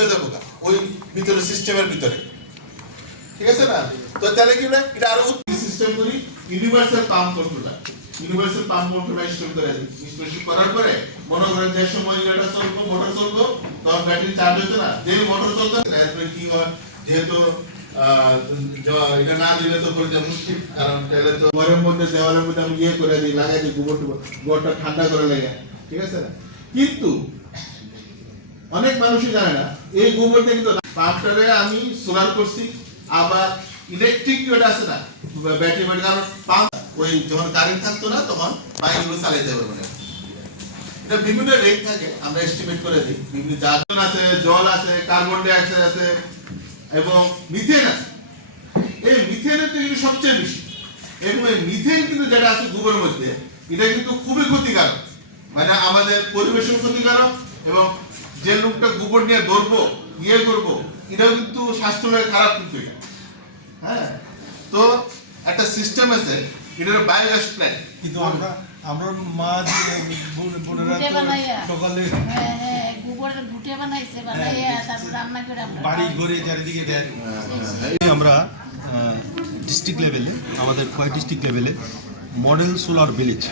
হয়ে যাব ওই ভিতরে সিস্টেমের ভিতরে। ঠিক আছে না? তো তাহলে কি এটা আরও সিস্টেম করি ইউনিভার্সাল পাম্প কন্ট্রোলার ইউনিভার্সাল করে করার পরে মনে যে সময় এটা চলবো মোটর চলবো, তখন ব্যাটারি চার্জ হতো না। যে মোটর চলতো এরপরে কি হয়? যেহেতু দিলে তো কারণ তাহলে তো মধ্যে, দেওয়ালের মধ্যে আমি ইয়ে করে দিই ঠান্ডা করে লাগে ঠিক আছে না? কিন্তু অনেক মানুষই জানে না। এই গোবরটা কিন্তু পাম্পটারে আমি সোলার করছি, আবার ইলেকট্রিক যেটা আছে না? ব্যাটারি ব্যাটারি কারণ পাম্প, ওই যখন কারেন্ট থাকতো না, তখন বাইকগুলো চালাইতে হবে মানে এটা বিভিন্ন রেট থাকে, আমরা এস্টিমেট করে দিই। বিভিন্ন জার্জন আছে, জল আছে কার্বন ডাই অক্সাইড আছে, এবং মিথেন আছে। এই মিথেনের তো কিন্তু সবচেয়ে বেশি। এবং এই মিথেন কিন্তু যেটা আছে গোবরের মধ্যে, এটা কিন্তু খুবই ক্ষতিকারক। মানে আমাদের পরিবেশের ক্ষতিকারক, এবং যে লোকটা গোবর নিয়ে ধরবো ইয়ে করব এটাও কিন্তু স্বাস্থ্যের খারাপ কিন্তু হ্যাঁ? তো একটা সিস্টেম আছে এটার বায়োগ্যাস প্ল্যান্ট কিন্তু আমরা আমরা মা বোনেরা সকালে হ্যাঁ হ্যাঁ আমরা বাড়ি ঘরে চারিদিকে দেয়। আমরা ডিস্ট্রিক্ট লেভেলে আমাদের কয় ডিস্ট্রিক্ট লেভেলে মডেল সোলার ভিলেজ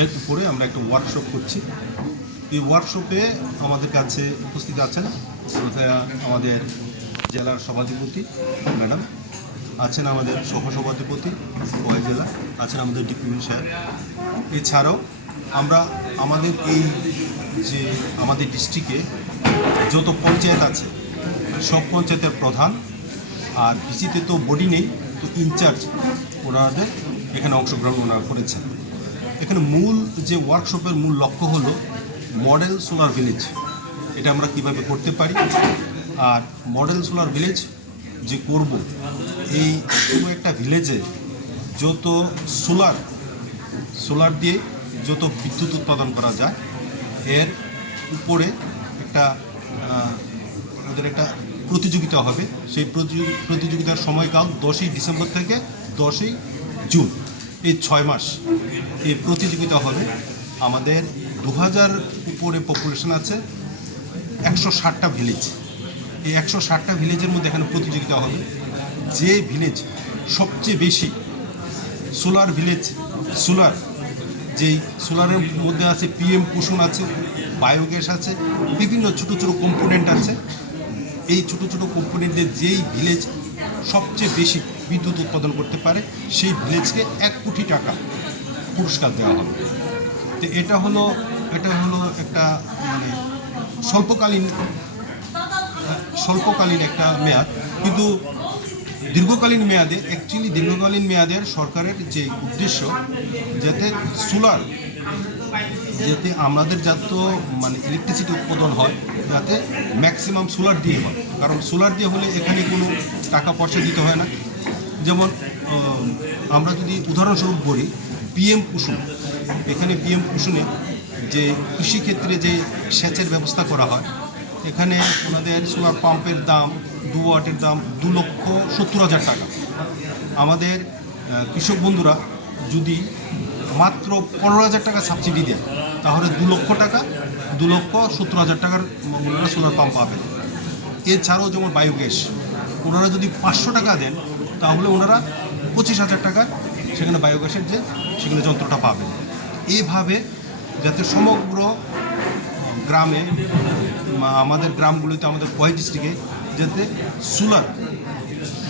এর উপরে আমরা একটা ওয়ার্কশপ করছি। এই ওয়ার্কশপে আমাদের কাছে উপস্থিত আছেন শ্রদ্ধেয়া আমাদের জেলার সভাধিপতি, ম্যাডাম। আছেন আমাদের সহসভাধিপতি কয় জেলা। আছেন আমাদের ডিপিউন সাহেব এছাড়াও আমরা আমাদের এই যে আমাদের ডিস্ট্রিক্টে যত পঞ্চায়েত আছে, সব পঞ্চায়েতের প্রধান আর পিসিতে তো বডি নেই, তো ইনচার্জ ওনাদের এখানে অংশগ্রহণ ওনারা করেছেন। এখানে মূল যে ওয়ার্কশপের মূল লক্ষ্য হলো মডেল সোলার ভিলেজ, এটা আমরা কীভাবে করতে পারি? আর মডেল সোলার ভিলেজ যে করব, এই পুরো একটা ভিলেজে যত সোলার সোলার দিয়ে যত বিদ্যুৎ উৎপাদন করা যায়, এর উপরে একটা ওদের একটা প্রতিযোগিতা হবে। সেই প্রতিযোগি- প্রতিযোগিতার সময়কাল দশই ডিসেম্বর থেকে দশই জুন, এই ছয় মাস এই প্রতিযোগিতা হবে আমাদের দু হাজার উপরে পপুলেশন আছে, একশো ষাটটা ভিলেজ এই একশো ষাটটা ভিলেজের মধ্যে এখানে প্রতিযোগিতা হবে। যে ভিলেজ সবচেয়ে বেশি সোলার ভিলেজ সোলার যেই সোলারের মধ্যে আছে পিএম কুসুম আছে বায়োগ্যাস আছে, বিভিন্ন ছোট ছোট কম্পোনেন্ট আছে। এই ছোট ছোট কম্পোনেন্টের যেই ভিলেজ সবচেয়ে বেশি বিদ্যুৎ উৎপাদন করতে পারে, সেই ভিলেজকে এক কোটি টাকা পুরস্কার দেওয়া হবে। তো এটা হলো এটা হলো একটা মানে স্বল্পকালীন স্বল্পকালীন একটা মেয়াদ। কিন্তু দীর্ঘকালীন মেয়াদে অ্যাকচুয়ালি দীর্ঘকালীন মেয়াদের সরকারের যে উদ্দেশ্য, যাতে সোলার যাতে আমাদের যত মানে ইলেকট্রিসিটি উৎপাদন হয়, যাতে ম্যাক্সিমাম সোলার দিয়ে হয়। কারণ সোলার দিয়ে হলে এখানে কোনো টাকা পয়সা দিতে হয় না। যেমন আমরা যদি উদাহরণস্বরূপ বলি পিএম কুসুম এখানে পিএম কুসুমে যে কৃষিক্ষেত্রে যে সেচের ব্যবস্থা করা হয়, এখানে ওনাদের সোলার পাম্পের দাম দু ওয়াটের দাম দু লক্ষ সত্তর হাজার টাকা। আমাদের কৃষক বন্ধুরা যদি মাত্র পনেরো হাজার টাকা সাবসিডি দেয়, তাহলে দু লক্ষ টাকা, দু লক্ষ সত্তর হাজার টাকার ওনারা সোলার পাম্প পাবেন। এছাড়াও যেমন বায়োগ্যাস, ওনারা যদি পাঁচশো টাকা দেন, তাহলে ওনারা পঁচিশ হাজার টাকা সেখানে বায়োগ্যাসের যে সেখানে যন্ত্রটা পাবে এইভাবে যাতে সমগ্র গ্রামে আমাদের গ্রামগুলিতে, আমাদের কয় ডিস্ট্রিক্টে যাতে সোলার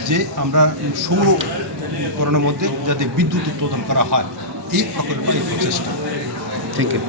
যে আমরা সৌরকরণের মধ্যে যাতে বিদ্যুৎ উৎপাদন করা হয়, এই প্রকল্পের এই প্রচেষ্টা। Thank you